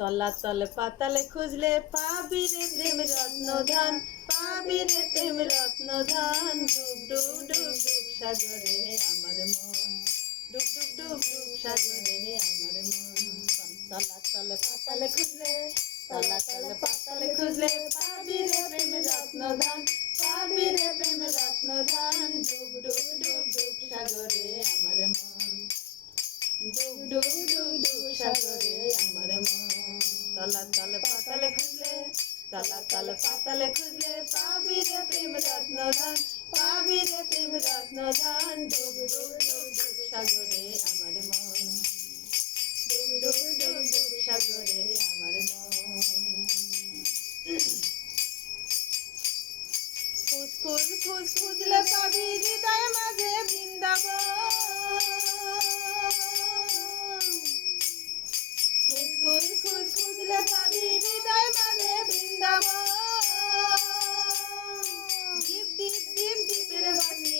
তলাতল পাতালে খুঁজলে পাবি রে প্রেম রত্নধান, পাবি রে প্রেম রত্নধান। ডুব ডুব ডুব ডুব সাগরে আমার মন, ডুব ডুব ডুব ডুব সাগরে আমার মন। তলাতল পাতালে খুঁজলে, তলাতল পাতালে খুঁজলে পাবি রে প্রেম রত্নধান, পাবি রে প্রেম রত্নধান। ডুব ডুব ডুব ডুব সাগরে আমার মন, ডুব ডুব ডুব ডুব সাগরে আমার মন। তলাতল পাতালে খুঁজলে, তলাতল পাতালে খুঁজলে পাবি রে প্রেম রত্নধান, পাবি রে প্রেম রত্নধান। ডুব ডুব ডুব ডুব সাগরে আমার মন, ডুব ডুব ডুব ডুব সাগরে আমার মন। খুঁজ খুঁজ খুঁজ খুঁজলে পাবি হৃদয় মাঝে বৃন্দাবন। খুঁজ খুঁজ খুঁজ খুঁজলে পাবি হৃদয় মাঝে বৃন্দাবন। দীপ দীপ দীপ দীপের বাতি,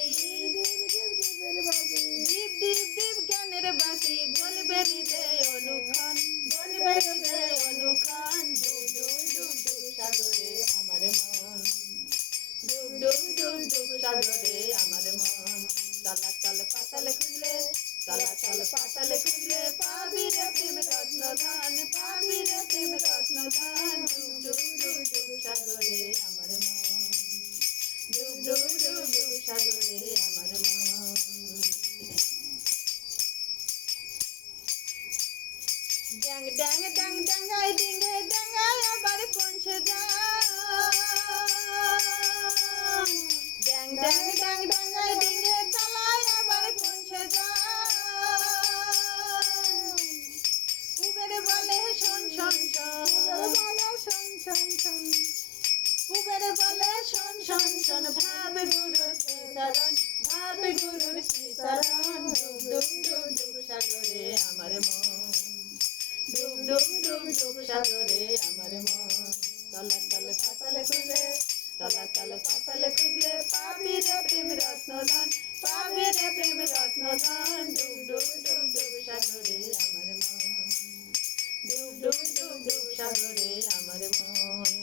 দীপ দীপ দীপ জ্ঞানের বাতি, জ্বলবে হৃদয় অনুক্ষণ, জ্বলবে হৃদয় অনুক্ষণ। ডুব ডুব ডুব ডুব সাগরে আমার মন, ডুব ডুব ডুব ডুব সাগরে আমার মন। তলাতল পাতালে খুঁজলে, তলাতল পাতালে খুঁজলে পাবি রে প্রেম রত্নধান, পাবি রে প্রেম রত্নধান। ডুব ডুব ডুব ডুব সাগরে আমার মন, ডুব ডুব ডুব ডুব সাগরে আমার মন। ড্যাং ড্যাং ড্যাং ড্যাঙ্গায় ডিঙ্গে ড্যাঙ্গায় আবার পৌঁছে যাও। ড্যাং ড্যাং ড্যাং ড্যাঙ্গায় ডিঙ্গে তলায় আবার পৌঁছে যাও। কুবের বলে শোন শোন শোন, কুবের বলে শোন শোন শোন, ভাব গুরুর শ্রীচরণ, ভাব গুরুর শ্রীচরণ। ডুব ডুব ডুব ডুব সাগরে আমার মন, ডুব ডুব ডুব ডুব সাগরে আমার মন। তলাতল পাতালে খুঁজলে, তলাতল পাতালে খুঁজলে পাবি রে প্রেম রত্নধান, পাবি রে প্রেম রত্নধান। ডুব ডুব ডুব ডুব সাগরে আমার মন, ডুব ডুব ডুব ডুব সাগরে আমার মন।